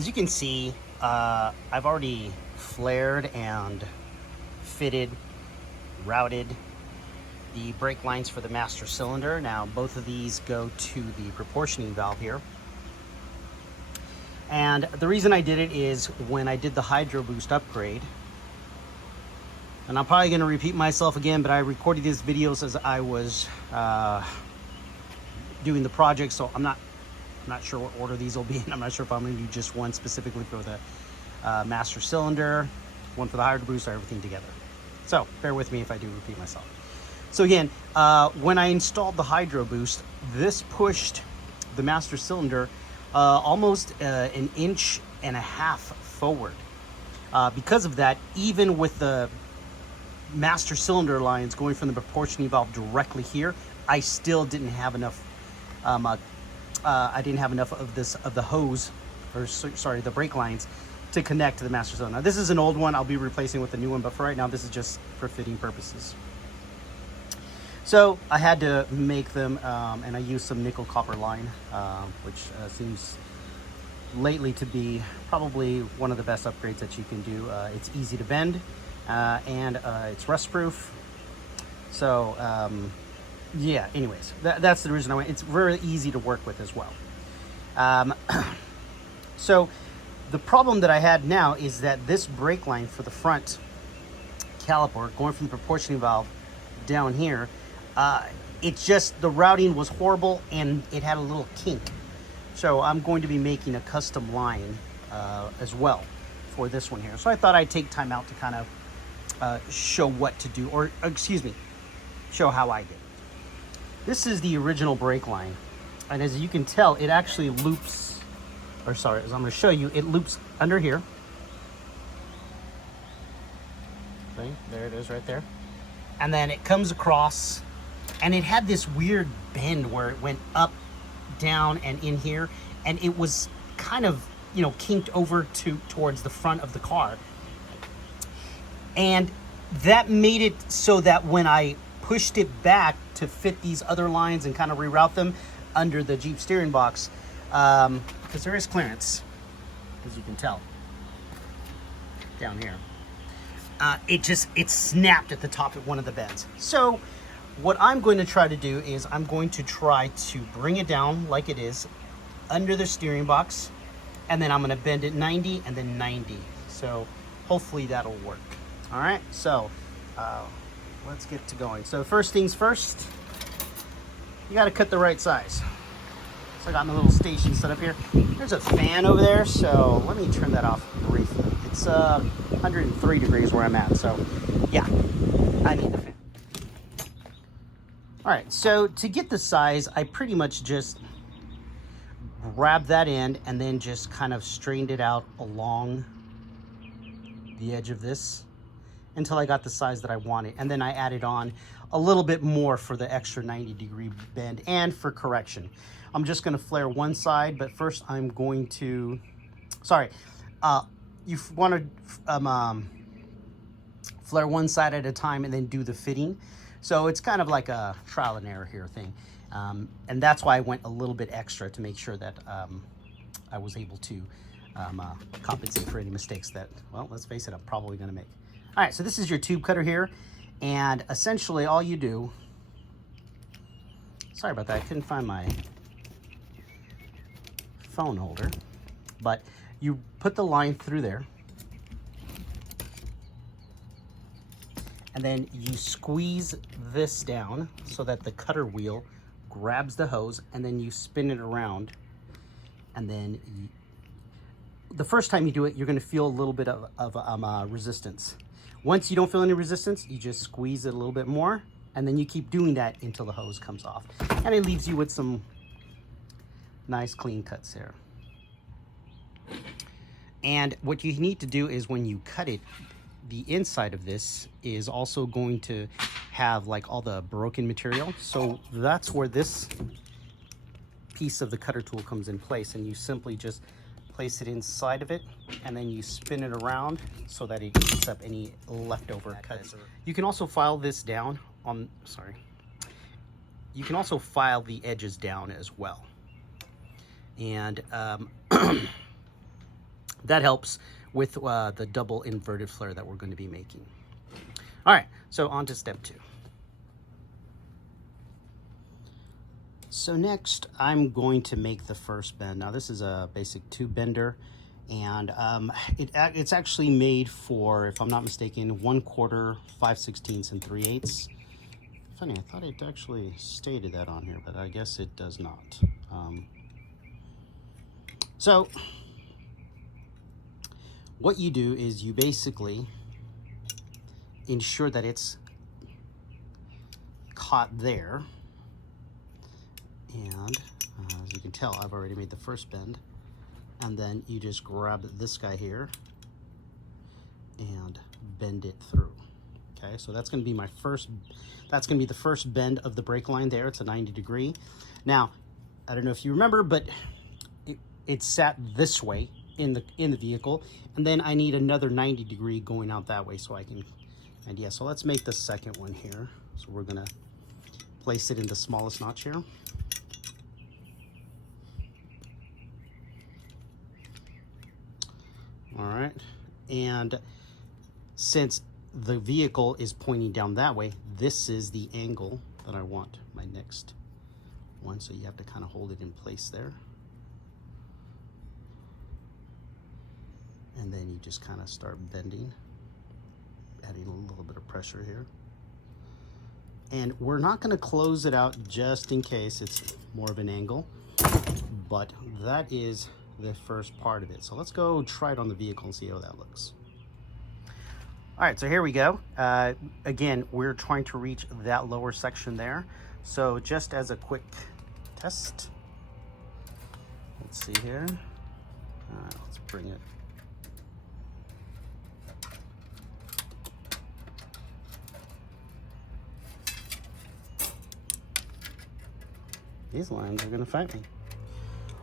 As you can see, I've already flared and fitted, routed the brake lines for the master cylinder. Now both of these go to the proportioning valve here. And the reason I did it is when I did the Hydro Boost upgrade, and I'm probably going to repeat myself again, but I recorded these videos as I was doing the project, so I'm not sure what order these will be in. I'm not sure if I'm going to do just one specifically for the master cylinder, one for the Hydro Boost, or everything together. So bear with me if I do repeat myself. So again, when I installed the Hydro Boost, this pushed the master cylinder almost an inch and a half forward. Because of that, even with the master cylinder lines going from the proportioning valve directly here, I still didn't have enough. I didn't have enough of the hose, or sorry, the brake lines to connect to the master cylinder. Now this is an old one. I'll be replacing with a new one, but for right now, this is just for fitting purposes. So I had to make them, and I used some nickel copper line, which seems lately to be probably one of the best upgrades that you can do. It's easy to bend, and it's rust proof. So yeah, anyways, that's the reason I went. It's very easy to work with as well. So the problem that I had now is that this brake line for the front caliper going from the proportioning valve down here, it's just, the routing was horrible and it had a little kink. So I'm going to be making a custom line as well for this one here. So I thought I'd take time out to kind of show what to do, or excuse me, show how I did. This is the original brake line, and as you can tell, it actually loops, or sorry, as I'm going to show you, it loops under here. See, there it is right there. And then it comes across, and it had this weird bend where it went up, down, and in here, and it was kind of, you know, kinked over towards the front of the car. And that made it so that when I pushed it back to fit these other lines and kind of reroute them under the Jeep steering box, because there is clearance, as you can tell, down here. It snapped at the top of one of the bends. So what I'm going to try to do is I'm going to try to bring it down like it is under the steering box, and then I'm going to bend it 90 and then 90. So hopefully that'll work. All right, so let's get to going. So first things first, you got to cut the right size. So I got my little station set up here. There's a fan over there, so let me turn that off briefly. It's 103 degrees where I'm at, so yeah, I need the fan. All right, so to get the size, I pretty much just grabbed that end and then just kind of strained it out along the edge of this until I got the size that I wanted. And then I added on a little bit more for the extra 90-degree bend and for correction. I'm just going to flare one side, but first I'm going to, you want to flare one side at a time and then do the fitting. So it's kind of like a trial and error here thing. And that's why I went a little bit extra to make sure that I was able to compensate for any mistakes that, well, let's face it, I'm probably going to make. All right, so this is your tube cutter here. And essentially all you do, sorry about that, I couldn't find my phone holder, but you put the line through there, and then you squeeze this down so that the cutter wheel grabs the hose, and then you spin it around. And then the first time you do it, you're going to feel a little bit of resistance. Once you don't feel any resistance, you just squeeze it a little bit more, and then you keep doing that until the hose comes off. And it leaves you with some nice clean cuts there. And what you need to do is when you cut it, the inside of this is also going to have like all the broken material. So that's where this piece of the cutter tool comes in place, and you simply just place it inside of it, and then you spin it around so that it eats up any leftover cuts. You can also file this down on, you can also file the edges down as well. And That helps with the double inverted flare that we're going to be making. All right, so on to step 2. So next, I'm going to make the first bend. Now this is a basic tube bender, and it's actually made for, if I'm not mistaken, 1/4, 5/16, and 3/8. Funny, I thought it actually stated that on here, but I guess it does not. So what you do is you basically ensure that it's caught there. And as you can tell, I've already made the first bend. And then you just grab this guy here and bend it through. Okay, so that's going to be my first, that's going to be the first bend of the brake line there. It's a 90 degree. Now, I don't know if you remember, but it's sat this way in the vehicle, and then I need another 90 degree going out that way so I can, and yeah, so let's make the second one here. So we're going to place it in the smallest notch here. All right, and since the vehicle is pointing down that way, this is the angle that I want my next one, so you have to kind of hold it in place there. And then you just kind of start bending, adding a little bit of pressure here. And we're not going to close it out just in case it's more of an angle, but that is the first part of it. So let's go try it on the vehicle and see how that looks. All right, so here we go. Again, we're trying to reach that lower section there. So just as a quick test, let's see here. Let's bring it. These lines are gonna fight me.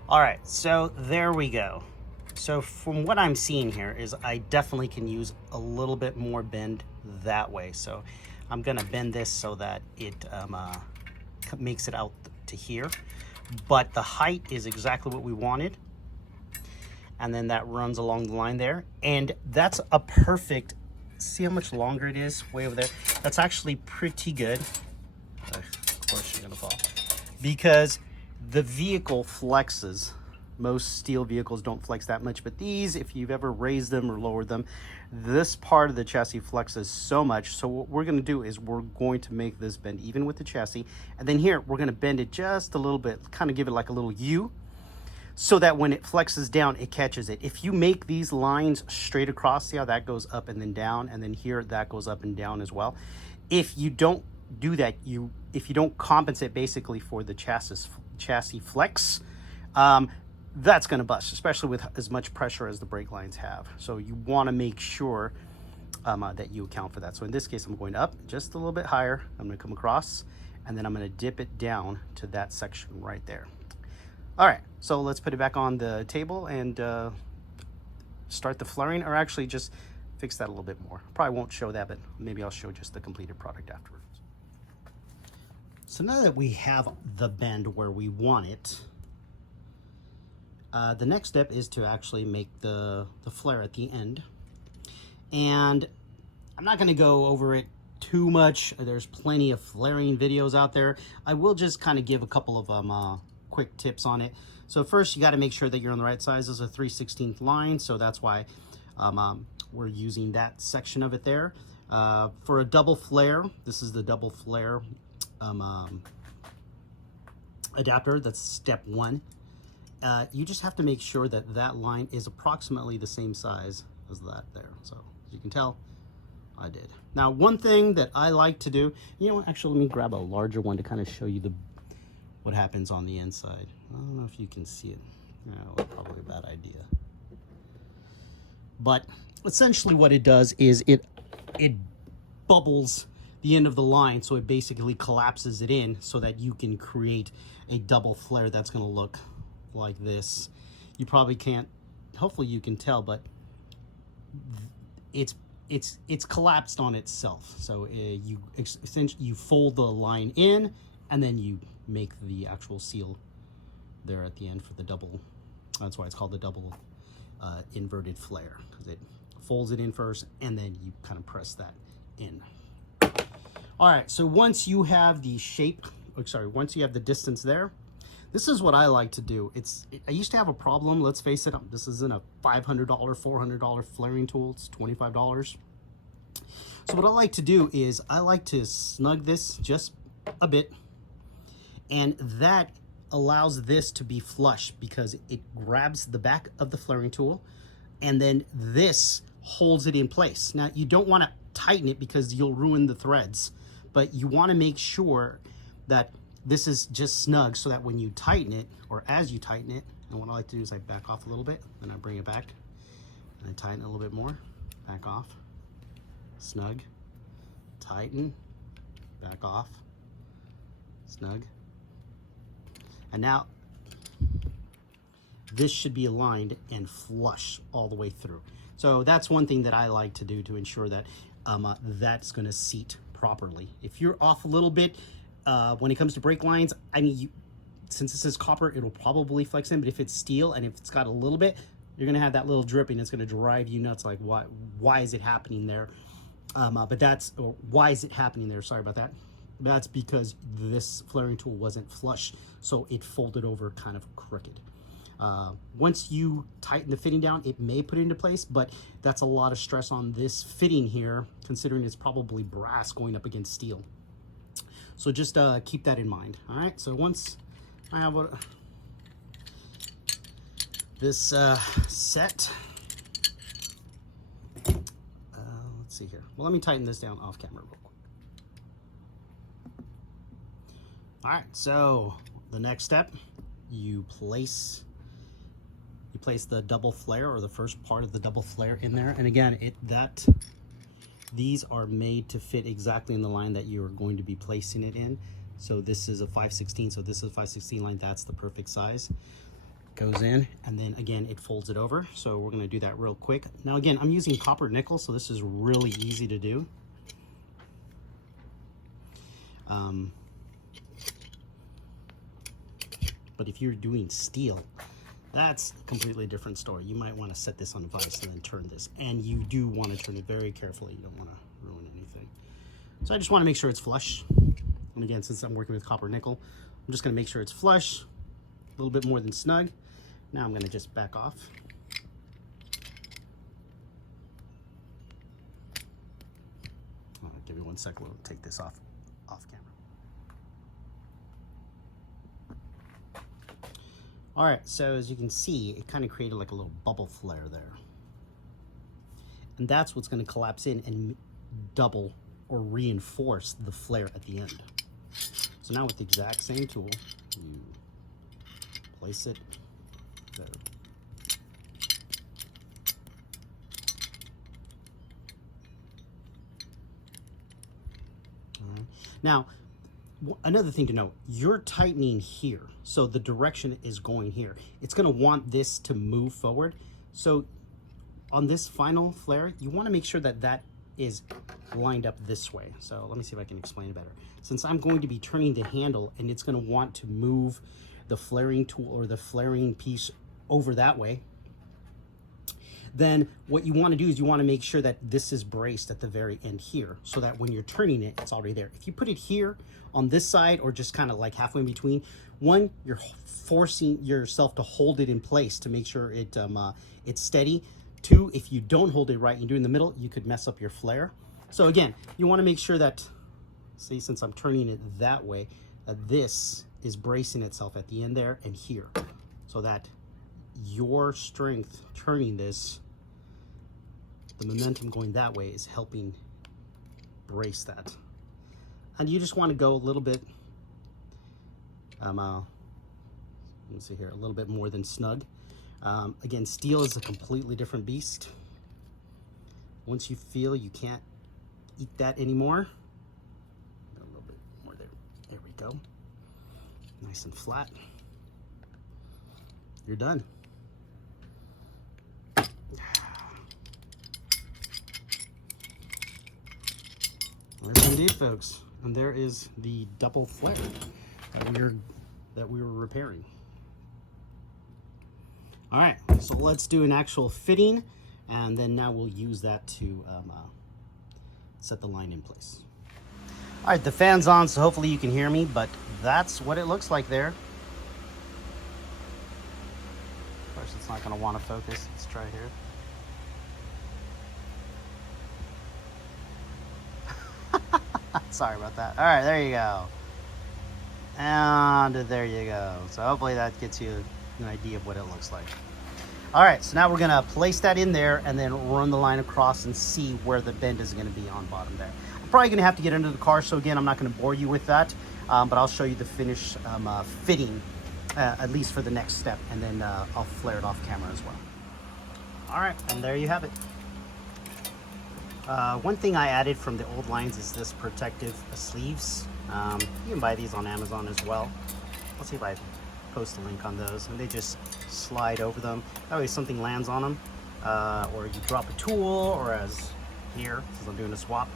All right, so there we go. So from what I'm seeing here is I definitely can use a little bit more bend that way. So I'm gonna bend this so that it makes it out to here. But the height is exactly what we wanted. And then that runs along the line there. And that's a perfect, see how much longer it is way over there? That's actually pretty good. Of course you're gonna fall. Because the vehicle flexes. Most steel vehicles don't flex that much, but these, if you've ever raised them or lowered them, this part of the chassis flexes so much. So what we're going to do is we're going to make this bend even with the chassis, and then here we're going to bend it just a little bit, kind of give it like a little U, so that when it flexes down, it catches it. If you make these lines straight across, see how that goes up and then down, and then here that goes up and down as well. If you don't do that, if you don't compensate basically for the chassis flex, that's going to bust, especially with as much pressure as the brake lines have. So you want to make sure that you account for that. So in this case, I'm going up just a little bit higher. I'm going to come across, and then I'm going to dip it down to that section right there. All right, so let's put it back on the table and start the flaring, or actually just fix that a little bit more. Probably won't show that, but maybe I'll show just the completed product afterwards. So now that we have the bend where we want it, the next step is to actually make the flare at the end. And I'm not going to go over it too much. There's plenty of flaring videos out there. I will just kind of give a couple of quick tips on it. So first, you got to make sure that you're on the right size. This is a 3/16 line, so that's why we're using that section of it there. For a double flare, this is the double flare adapter. That's step 1. You just have to make sure that that line is approximately the same size as that there. So as you can tell, I did. Now, one thing that I like to do, you know, actually let me grab a larger one to kind of show you what happens on the inside. I don't know if you can see it. No, probably a bad idea. But essentially what it does is it bubbles the end of the line, so it basically collapses it in so that you can create a double flare that's going to look like this. You probably can't, hopefully you can tell, but it's collapsed on itself. So you fold the line in, and then you make the actual seal there at the end for the double. That's why it's called the double inverted flare, because it folds it in first and then you kind of press that in. All right, so once you have the shape, once you have the distance there, this is what I like to do. I used to have a problem, let's face it, this isn't a $500, $400 flaring tool, it's $25. So what I like to do is I like to snug this just a bit, and that allows this to be flush because it grabs the back of the flaring tool and then this holds it in place. Now you don't want to tighten it because you'll ruin the threads, but you want to make sure that this is just snug so that when you tighten it, or as you tighten it, and what I like to do is I back off a little bit, then I bring it back, and I tighten it a little bit more, back off, snug, tighten, back off, snug. And now this should be aligned and flush all the way through. So that's one thing that I like to do to ensure that that's going to seat properly. If you're off a little bit when it comes to brake lines, I mean, since this is copper, it'll probably flex in, but if it's steel and if it's got a little bit, you're going to have that little dripping. It's going to drive you nuts. Like, why is it happening there? Why is it happening there? Sorry about that. That's because this flaring tool wasn't flush, so it folded over kind of crooked. Once you tighten the fitting down, it may put it into place, but that's a lot of stress on this fitting here, considering it's probably brass going up against steel. So just keep that in mind. All right, so once I have this set, let's see here. Well, let me tighten this down off camera real quick. All right, so the next step, you place the double flare, or the first part of the double flare in there. And again, these are made to fit exactly in the line that you're going to be placing it in. So this is a 5/16, so this is a 5/16 line, that's the perfect size. Goes in, and then again, it folds it over. So we're gonna do that real quick. Now again, I'm using copper nickel, so this is really easy to do. But if you're doing steel, that's a completely different story. You might want to set this on a vise and then turn this. And you do want to turn it very carefully. You don't want to ruin anything. So I just want to make sure it's flush. And again, since I'm working with copper nickel, I'm just going to make sure it's flush, a little bit more than snug. Now I'm going to just back off. I'll give you 1 second. We'll take this off camera. All right, so as you can see, it kind of created like a little bubble flare there. And that's what's going to collapse in and double or reinforce the flare at the end. So now with the exact same tool, you place it there. All right. Now, another thing to note, you're tightening here, so the direction is going here. It's going to want this to move forward. So on this final flare, you want to make sure that that is lined up this way. So let me see if I can explain it better. Since I'm going to be turning the handle and it's going to want to move the flaring tool or the flaring piece over that way, then what you want to do is you want to make sure that this is braced at the very end here, so that when you're turning it, it's already there. If you put it here on this side, or just kind of like halfway in between, one, you're forcing yourself to hold it in place to make sure it's steady. Two, if you don't hold it right and you do it in the middle, you could mess up your flare. So again, you want to make sure that, see, since I'm turning it that way, that this is bracing itself at the end there and here, so that your strength turning this, the momentum going that way, is helping brace that. And you just want to go a little bit, let's see here, a little bit more than snug. Again, steel is a completely different beast. Once you feel you can't eat that anymore, a little bit more there. There we go. Nice and flat. You're done. There's indeed, folks, and there is the double flare that we were repairing. All right, so let's do an actual fitting, and then now we'll use that to set the line in place. All right, the fan's on, so hopefully you can hear me, but that's what it looks like there. Of course, it's not gonna wanna focus. Let's try here. Sorry about that. All right, there you go. And there you go. So hopefully that gets you an idea of what it looks like. All right, so now we're gonna place that in there and then run the line across and see where the bend is gonna be on bottom there. I'm probably gonna have to get under the car, so again, I'm not gonna bore you with that, but I'll show you the finished fitting, at least for the next step, and then I'll flare it off camera as well. All right, and there you have it. One thing I added from the old lines is this protective sleeves. You can buy these on Amazon as well. Let's see if I post a link on those, and they just slide over them. That way something lands on them, or you drop a tool, or as here, since I'm doing a swap,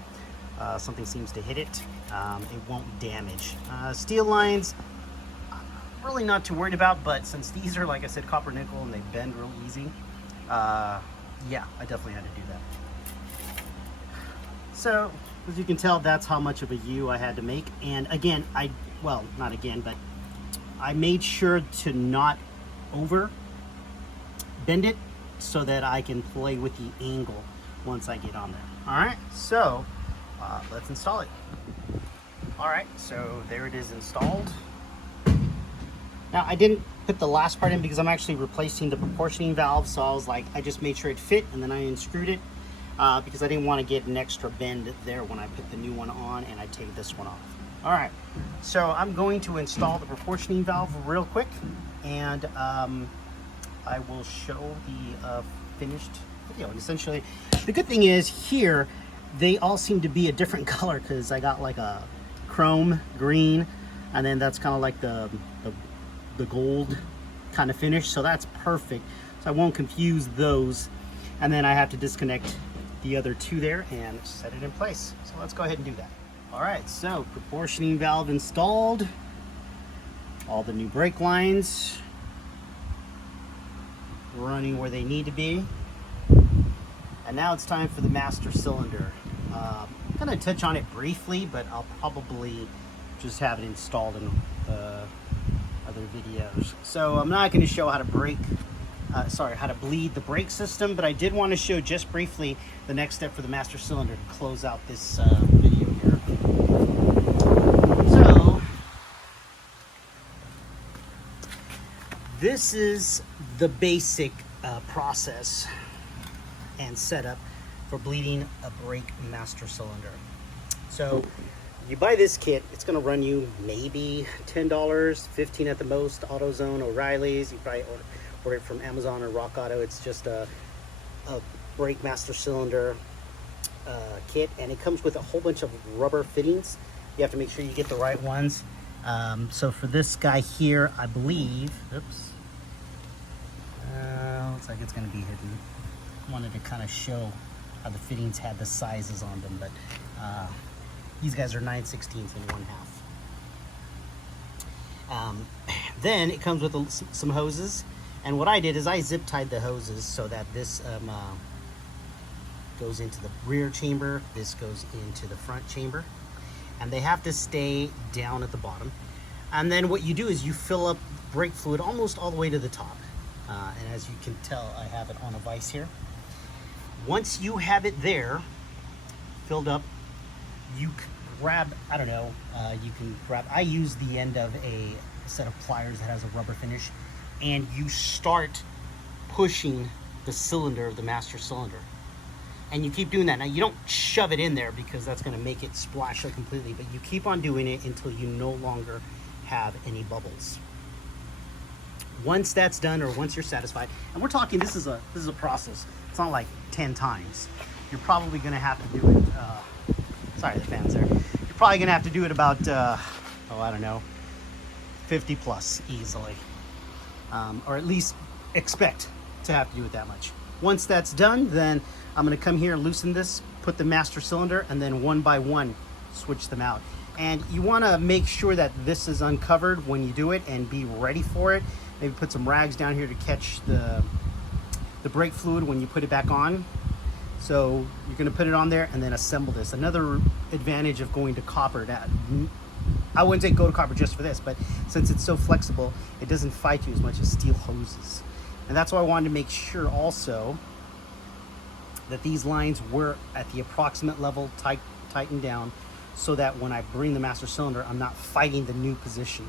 something seems to hit it, it won't damage. Steel lines, really not too worried about, but since these are, like I said, copper nickel and they bend real easy, yeah, I definitely had to do that. So, as you can tell, that's how much of a U I had to make. And again, well, not again, but I made sure to not over bend it so that I can play with the angle once I get on there. All right, so let's install it. All right, so there it is installed. Now, I didn't put the last part in because I'm actually replacing the proportioning valve, so I was like, I just made sure it fit, and then I unscrewed it because I didn't want to get an extra bend there when I put the new one on and I take this one off. All right, so I'm going to install the proportioning valve real quick, and I will show the finished video. And essentially, the good thing is here, they all seem to be a different color because I got like a chrome green, and then that's kind of like the gold kind of finish, so that's perfect. So I won't confuse those, and then I have to disconnect the other two there and set it in place. So let's go ahead and do that. All right, so proportioning valve installed, all the new brake lines running where they need to be, and now it's time for the master cylinder. I'm gonna touch on it briefly, but I'll probably just have it installed in the other videos. So I'm not going to show how to how to bleed the brake system, but I did want to show just briefly the next step for the master cylinder to close out this video here. So this is the basic process and setup for bleeding a brake master cylinder. So you buy this kit, it's going to run you maybe $10, $15 at the most, AutoZone, O'Reilly's. You probably order it from Amazon or Rock Auto. It's just a brake master cylinder kit, and it comes with a whole bunch of rubber fittings. You have to make sure you get the right ones. So for this guy here, I believe, oops, looks like it's going to be hidden. I wanted to kind of show how the fittings had the sizes on them, but these guys are 9/16 and 1/2. Then it comes with some hoses, and what I did is I zip tied the hoses so that this goes into the rear chamber, this goes into the front chamber, and they have to stay down at the bottom. And then what you do is you fill up brake fluid almost all the way to the top, and as you can tell, I have it on a vise here. Once you have it there filled up, you grab, I don't know, you can grab, I use the end of a set of pliers that has a rubber finish, and you start pushing the cylinder, the master cylinder. And you keep doing that. Now, you don't shove it in there because that's going to make it splash out completely, but you keep on doing it until you no longer have any bubbles. Once that's done, or once you're satisfied, and we're talking, this is a process. It's not like 10 times. You're probably going to have to do it, sorry, the fan's there. You're probably going to have to do it about, I don't know, 50 plus easily. Or at least expect to have to do it that much. Once that's done, then I'm going to come here, loosen this, put the master cylinder, and then one by one switch them out. And you want to make sure that this is uncovered when you do it and be ready for it, Maybe put some rags down here to catch the brake fluid when you put it back on. So you're going to put it on there and then assemble this. Another advantage of going to copper, that I wouldn't say go to copper just for this, but since it's so flexible, it doesn't fight you as much as steel hoses. And that's why I wanted to make sure also that these lines were at the approximate level, tightened down, so that when I bring the master cylinder, I'm not fighting the new position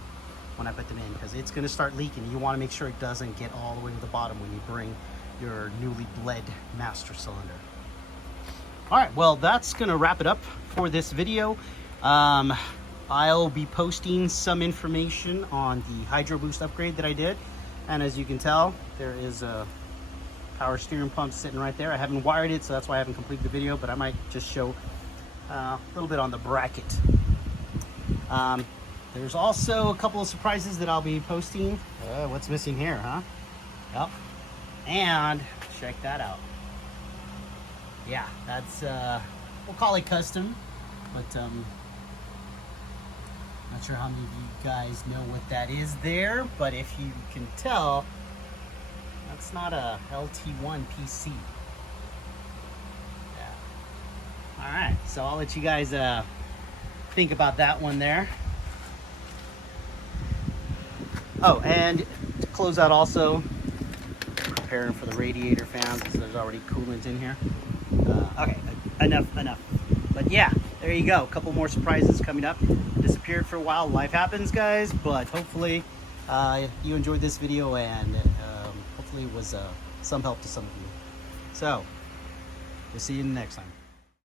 when I put them in, because it's going to start leaking. You want to make sure it doesn't get all the way to the bottom when you bring your newly bled master cylinder. All right, well, that's going to wrap it up for this video. I'll be posting some information on the Hydro Boost upgrade that I did. And as you can tell, there is a power steering pump sitting right there. I haven't wired it, so that's why I haven't completed the video, but I might just show a little bit on the bracket. There's also a couple of surprises that I'll be posting. What's missing here, huh? Yep. And check that out. Yeah, that's, we'll call it custom, but not sure how many of you guys know what that is there, but if you can tell, that's not a LT1 PC. Yeah. All right, so I'll let you guys think about that one there. Oh, and to close out also, preparing for the radiator fans, because there's already coolant in here. Okay, enough. But yeah, there you go. A couple more surprises coming up. Disappeared for a while. Life happens, guys. But hopefully you enjoyed this video, and hopefully it was some help to some of you. So, we'll see you next time.